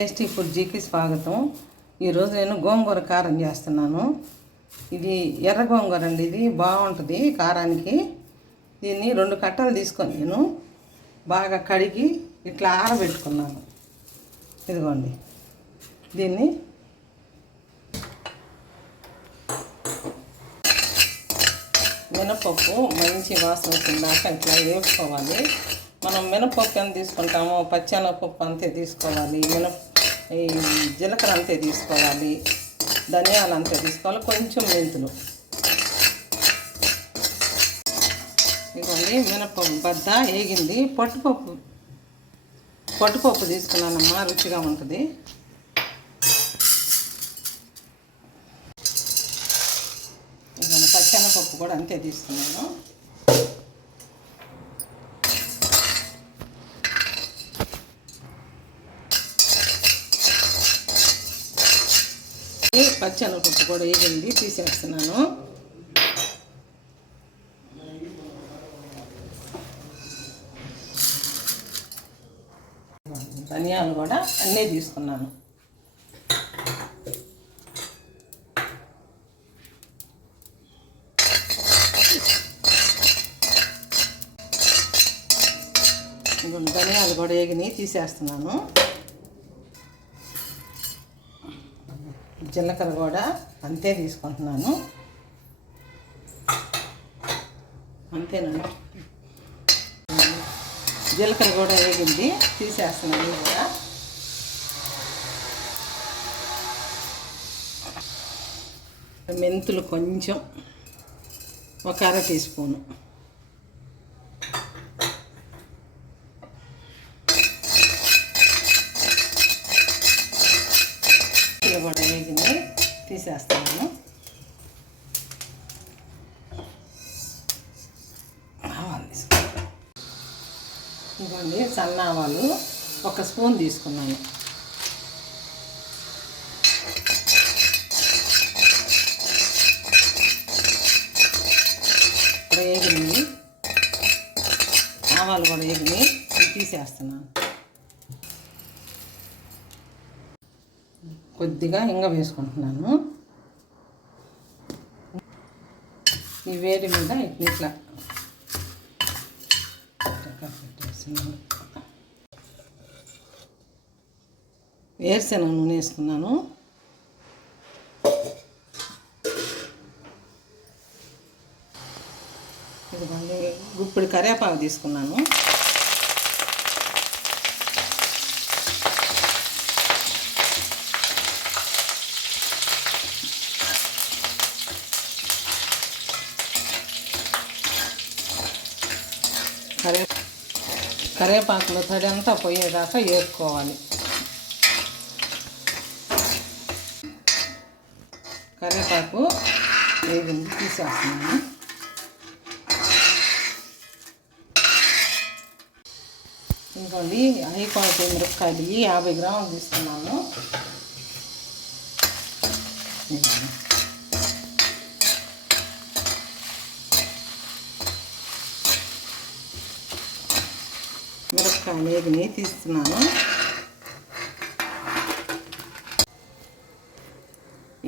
Tasty food జీకి స్వాగతం. ఈరోజు నేను గోంగూర కారం చేస్తున్నాను. ఇది ఎర్ర గోంగూర అండి ఇది బాగుంటుంది కారానికి. దీన్ని రెండు కట్టలు తీసుకొని నేను బాగా కడిగి ఇట్లా ఆరబెట్టుకున్నాను. ఇదిగోండి. దీన్ని మినపప్పు మంచి వాసన వచ్చిందాక ఇట్లా వేసుకోవాలి మనం మినపప్పు ఎంత తీసుకుంటామో పచ్చెనపప్పు అంతే తీసుకోవాలి. మినప ఈ జీలకర్ర అంతే తీసుకోవాలి ధనియాలు అంతే తీసుకోవాలి కొంచెం మెంతులు. ఇదిగోండి మినపప్పు బద్ద వేగింది. పట్టుపప్పు పట్టుపప్పు తీసుకున్నానమ్మా రుచిగా ఉంటుంది. ఇవ్వండి పచ్చెనపప్పు కూడా అంతే తీసుకున్నాను. పచ్చెనపప్పు కూడా వేగింది తీసేస్తున్నాను. ధనియాలు కూడా అన్నీ తీసుకున్నాను. ధనియాలు కూడా వేగినాయి తీసేస్తున్నాను. జీలకర్ర కూడా అంతే తీసుకుంటున్నాను. అంతేనండి. జీలకర్ర కూడా వేగింది. తీసేస్తున్నాను కూడా. మెంతులు కొంచెం ఒక అర టీ స్పూను మెంతులు కూడా వేగింది తీసేస్తున్నాను ఆవాలు ఇదిగోండి సన్న ఆవాలు ఒక స్పూన్ తీసుకున్నాను. ఇప్పుడు వేగినాయి ఆవాలు కూడా వేగినాయి తీసేస్తున్నాను. కొద్దిగా ఇంగ వేసుకుంటున్నాను. ఈ వేడి మీద ఇట్లా పెట్టేస్తున్నాను. వేరుశెనగ నూనె వేసుకున్నాను. ఇదిగోండి గుప్పుడు కరివేపాకు తీసుకున్నాను కరే కరివేపాకులో తడి అంతా పోయేదాకా వేసుకోవాలి. కరివేపాకు వేగింది తీసేస్తున్నాను. ఇంకోండి హై క్వాలిటీ మిరపకాయలు యాభై గ్రాములు తీసుకున్నాను. మిరపకాయ మిరపకాయలు వేగిని తీస్తున్నాను.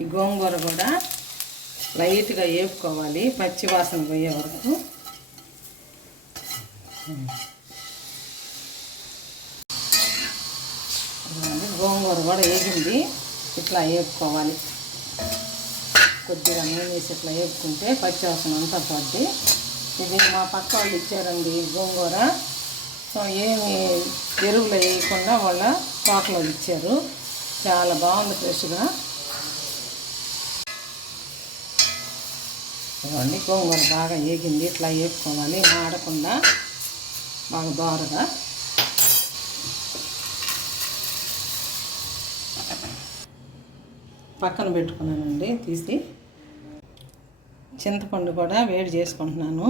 ఈ గోంగూర కూడా లైట్గా వేపుకోవాలి పచ్చి వాసన పోయే వరకు. గోంగూర కూడా వేగింది ఇట్లా వేపుకోవాలి కొద్దిగా నూనె వేసి ఇట్లా వేపుకుంటే పచ్చి వాసన అంతా పడ్డి ఇది మా పక్క వాళ్ళు ఇచ్చారండి ఈ గోంగూర. ఏమి ఎరువులు వేయకుండా వాళ్ళ తోటలో ఇచ్చారు. చాలా బాగుంది ఫ్రెష్గా. ఇవ్వండి గోంగూర బాగా వేగింది ఇట్లా వేపుకోవాలి ఆడకుండా బాగా దోరగా. పక్కన పెట్టుకున్నానండి తీసి. చింతపండు కూడా వేడి చేసుకుంటున్నాను.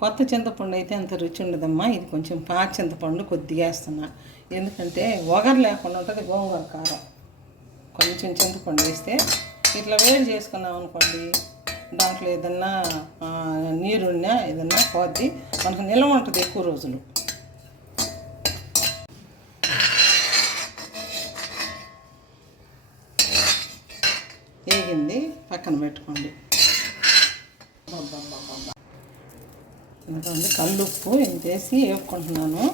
కొత్త చింతపండు అయితే అంత రుచి ఉండదమ్మా. ఇది కొంచెం పాత చింతపండు కొద్దిగా వేస్తున్నా. ఎందుకంటే ఒగరు లేకుండా ఉంటుంది గోంగూర కారం. కొంచెం చింతపండు వేస్తే ఇట్లా వేడి చేసుకున్నాం అనుకోండి దాంట్లో ఏదన్నా నీరున్నా ఏదన్నా కొద్ది మనకు నిల్వ ఉంటుంది ఎక్కువ రోజులు. వేగింది పక్కన పెట్టుకోండి. ఇదిగోండి కల్లుప్పు ఇంత వేసి వేపుకుంటున్నాను.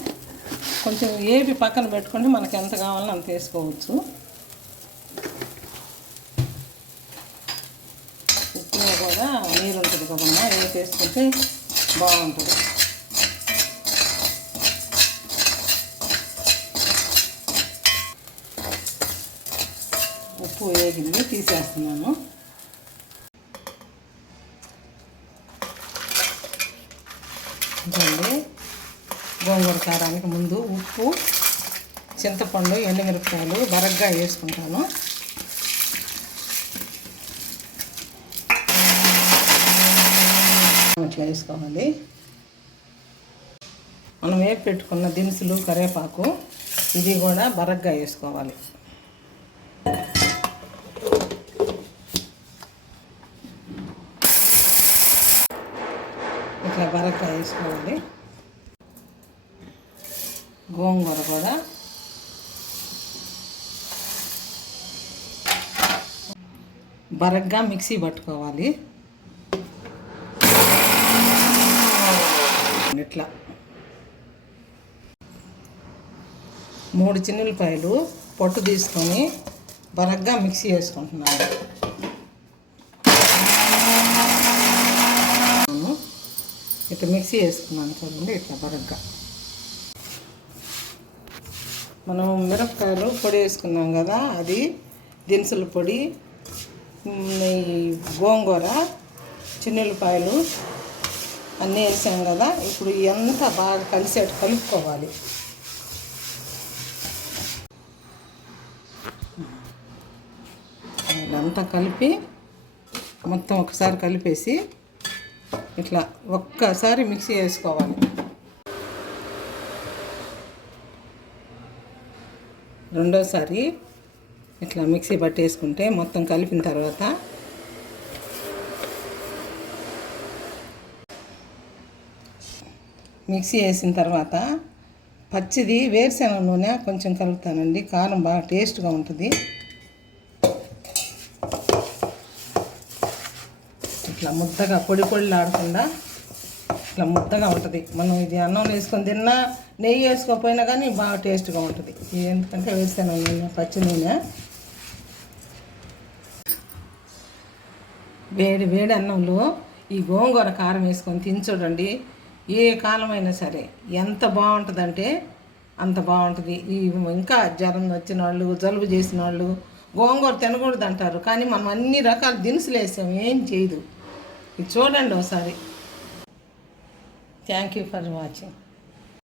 కొంచెం ఏపి పక్కన పెట్టుకుంటే మనకి ఎంత కావాలో అంత వేసుకోవచ్చు. ఉప్పులో కూడా నీరు ఉంటుంది కదమ్మా ఏపి వేసుకుంటే బాగుంటుంది. ఉప్పు వేగింది తీసేస్తున్నాను. ఇదండి గోంగూర కారానికి ముందు ఉప్పు చింతపండు ఎండుమిరపకాయలు బరగ్గా వేసుకుంటాను. ఇట్లా వేసుకోవాలి. మనం వేపు పెట్టుకున్న దినుసులు కరివేపాకు ఇది కూడా బరగ్గా వేసుకోవాలి. ఇట్లా వేసుకోవాలి. గోంగూర కూడా. బరగ్గా మిక్సీ పట్టుకోవాలి. ఇట్లా. మూడు చిన్నులపాయలు పొట్టు తీసుకొని బరగ్గా మిక్సీ వేసుకుంటున్నాను. ఇట్లా మిక్సీ వేసుకున్నాను చూడండి ఇట్లా బరగ్గా. మనం మిరపకాయలు పొడి వేసుకున్నాం కదా అది దినుసుల పొడి ఈ గోంగూర చిన్నెల్లిపాయలు అన్నీ వేసాం కదా ఇప్పుడు ఎంత బాగా కలిసేట్టు కలుపుకోవాలి. ఇదంతా కలిపి మొత్తం ఒకసారి కలిపేసి ఇట్లా ఒక్కసారి మిక్సీ వేసుకోవాలి రెండోసారి ఇట్లా మిక్సీ పట్టేసుకుంటే మొత్తం కలిపిన తర్వాత మిక్సీ వేసిన తర్వాత పచ్చిది వేరుశెనగ నూనె కొంచెం కలుపుతానండి. కారం బాగా టేస్ట్గా ఉంటుంది. ముద్దగా పొడి పొడిలాడకుండా ఇట్లా ముద్దగా ఉంటుంది. మనం ఇది అన్నం వేసుకొని తిన్నా నెయ్యి వేసుకోకపోయినా కానీ బాగా టేస్ట్గా ఉంటుంది. ఎందుకంటే వేస్తాను నూనె పచ్చి నూనె. వేడి వేడి అన్నంలో ఈ గోంగూర కారం వేసుకొని తిని చూడండి. ఏ కాలమైనా సరే ఎంత బాగుంటుందంటే అంత బాగుంటుంది. ఈ ఇంకా జ్వరం వచ్చిన వాళ్ళు జలుబు చేసిన వాళ్ళు గోంగూర తినకూడదు అంటారు కానీ మనం అన్ని రకాల దినుసులు వేసాం. ఏం చేయదు. చూడండి ఒకసారి థ్యాంక్ యూ ఫర్ వాచింగ్